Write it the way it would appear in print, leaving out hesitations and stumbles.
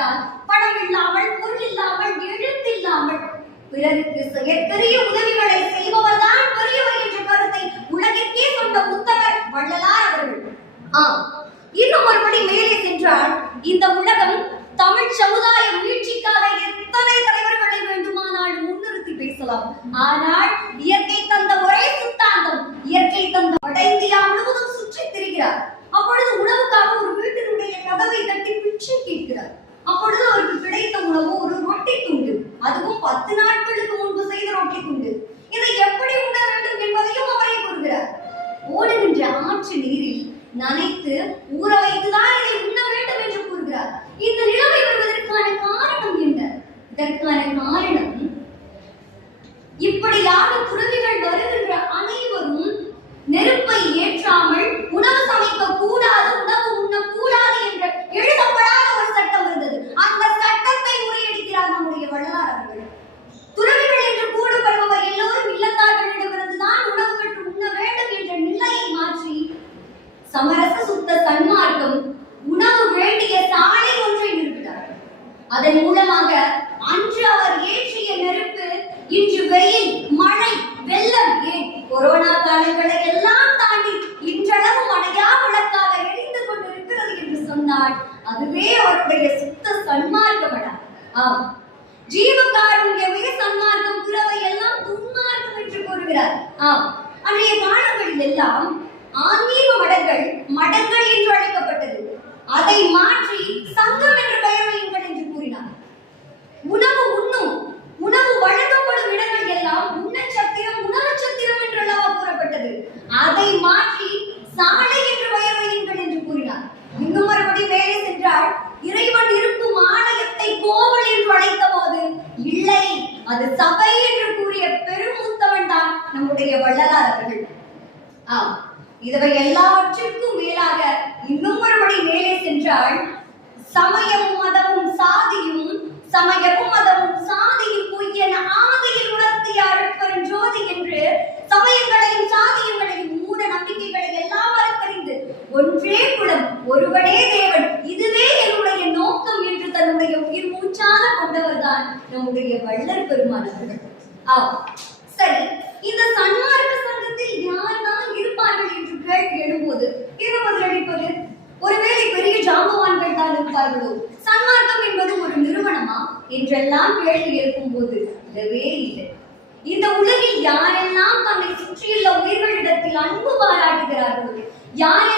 கேட்டால் பணம் இல்லாமல், பொருள் இல்லாமல், எழுத்து இல்லாமல் பிறருக்கு செயற்கரிய உதவிகளை செய்பவர் தான் பெரியவர் என்ற கருத்தை உலகிற்கே சொன்ன உத்தமர் வள்ளலார் அவர்கள். இன்னும் ஒருபடி மேலே சென்றால் இந்த உலகம் தமிழ் சமுதாய மீட்சிக்காக எத்தனை தலைவர்களை வேண்டுமானாலும் முன்னிறுத்தி பேசலாம். ஆனால் இயற்கை தந்த ஒரே சித்தாந்தம், இயற்கை தந்த வட இந்தியா முழுவதும் சுற்றி திரிகிறார். அப்பொழுது உணவுக்காக ஒரு வீட்டினுடைய கதவை தட்டி பிச்சை கேட்கிறார். அப்பொழுது அவருக்கு கிடைத்த உணவு ஒரு ரொட்டி துண்டு, அதுவும் 10 நாட்களுக்கு முன்பு செய்த ரொட்டி துண்டு. இதை எப்படி உண்ண வேண்டும் என்பதையும் அவரே கூறுகிறார். ஓடுகின்ற ஆற்று நீரில் நனைத்து ஊற வைத்துதான் இதை உண்ண வேண்டும் என்று கூறுகிறார். இந்த நிலைமை வருவதற்கான காரணம் என்ன? இதற்கான காரணம், இப்படியாக துறவிகள் வருகின்ற அனைவரும் நெருப்பை ஏற்றாமல் உணவு சமைக்க கூடாது, உணவு உண்ணக்கூடாது என்ற எழுதப்படாத ஒரு சட்டம் இருந்தது. அந்த சட்டத்தை முறியடிக்கிறார் நம்முடைய வள்ளலார் அவர்கள். துறவிகள் என்று கூறப்படுபவர் எல்லோரும் இல்லத்தார்களிடமிருந்துதான் உணவு பெற்று உண்ண வேண்டும் என்ற நிலையை மாற்றி சமரச சுத்த சன்மார்க்கம் உணவு வேண்டிய சாலை ஒன்றை நிறுவினார். அதன் மூலமாக அன்று அவர் ஏற்றிய நெருப்பு இன்று வெயில், மழை, வெள்ளம், ஏன் கொரோனா காலங்களை எல்லாம் தாண்டி இன்றளவு மழையா விளக்காக எரிந்து கொண்டிருக்கிறது என்று சொன்னால் அதுவே அவருடைய சுத்த சன்மார்க்கம். ஜீவகாருண்யமே சன்மார்க்கம், துறவை எல்லாம் துன்மார்க்கம் என்று கூறுகிறார். அன்றைய காலங்களில் எல்லாம் ஆன்மீக மடங்கள் என்று அழைக்கப்பட்டது. அதை மாற்றி சங்கம் என்று பெயர் வையுங்கள் என்று கூறினார். உணவு வழங்கப்படும் இடங்கள் எல்லாம் உண்ணச்சத்திரம், உணவுச்சத்திரம் என்று கூறப்பட்டது. அதை மாற்றி சாலை என்று பெயர் வையுங்கள் என்று கூறினார். இன்னும் ஒருபடி மேலே சென்றால் இறைவன் இருக்கும் ஆலயத்தை கோவில் என்று அழைத்த போது இல்லை, அது சபை என்று கூறிய பெருமூத்தவன் தான் நம்முடைய வள்ளலார் அவர்கள். இவை எல்லாவற்றிற்கும் மேலாக இன்னும் ஒருபடி மேலே சென்றால் சமயமும் மதமும் சாதியும் பொய்யென ஆதியில் உணர்த்திய அருட்பெரும் ஜோதி என்று சமயங்களையும் சாதியங்களையும் மூட நம்பிக்கைகளை எல்லாம் மறக்கறிந்து ஒன்றே குலம், ஒருவனே தேவன், இதுவே என்னுடைய நோக்கம் என்று தன்னுடைய உயிர் மூச்சாக கொண்டவர் தான் நம்முடைய வள்ளல் பெருமான் அவர்கள். சரி, இந்த சன்மார்க்க சங்கத்தில் யார்தான் இருப்பார்கள் என்று கேள்வி எழும்போது என்ன பதிலளிப்பது? ஒருவேளை பெரிய ஜாம்பவான்கள் தான் இருப்பார்களோ? சன்மார்க்கம் என்பது ஒரு நிறுவனமா என்றெல்லாம் கேள்வி எழுப்பும் போது இல்லவே இல்லை. இந்த உலகில் யாரெல்லாம் தன்னை சுற்றியுள்ள உயிர்களிடத்தில் அன்பு பாராட்டுகிறார்களோ, யாரெல்லாம்